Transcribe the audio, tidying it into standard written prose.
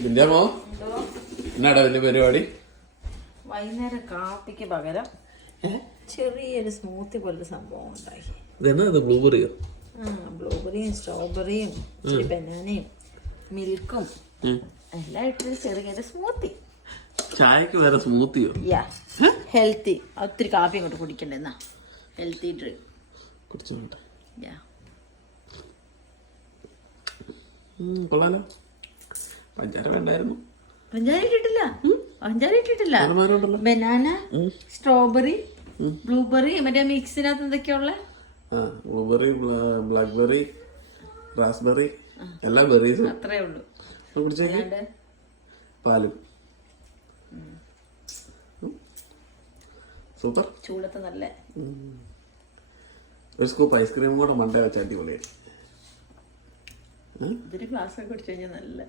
ബിന്ദാമോ എന്നാടാ വലിയ പരിപാടി? വൈകുന്നേരം കാപ്പിക്ക് പകരം ചെറിയൊരു സ്മൂത്തി പോലത്തെ സംഭവം ഉണ്ടാക്കി. ബ്ലൂബെറിയോ? ബ്ലൂബെറിയും സ്ട്രോബെറിയും ബനാനയും മിൽക്കും എല്ലാം ഇട്ടൊരു ചെറിയൊരു സ്മൂത്തി. ചായക്ക് വേറെ സ്മൂത്തിയോ? ഹെൽത്തി. ഒത്തിരി കാപ്പി അങ്ങോട്ട് കുടിക്കണ്ടെന്നാ, ഹെൽത്തി ഡ്രിങ്ക് കുടിച്ചോട്ടെ. കൊള്ളാലോ. പഞ്ചാര വേണ്ടായിരുന്നു. പഞ്ചാര ഇട്ടിട്ടില്ല. ബനാന, സ്ട്രോബെറി, ബ്ലൂബെറി, മറ്റേ മിക്സിനകത്ത് എന്തൊക്കെയുള്ള ബ്ലൂബെറി, ബ്ലാക്ക്ബെറി, റാസ്ബെറി, എല്ലാ ബെറീസും അത്രേ ഉള്ളൂ. പാലും സൂപ്പർ. ചൂടത്ത് നല്ല ഒരു സ്കൂപ്പ് ഐസ്ക്രീം കൂടെ മണ്ടേ വെച്ച അടിപൊളിയായി. ഇതൊരു ഗ്ലാസ് ഒക്കെ കുടിച്ചു കഴിഞ്ഞാൽ നല്ല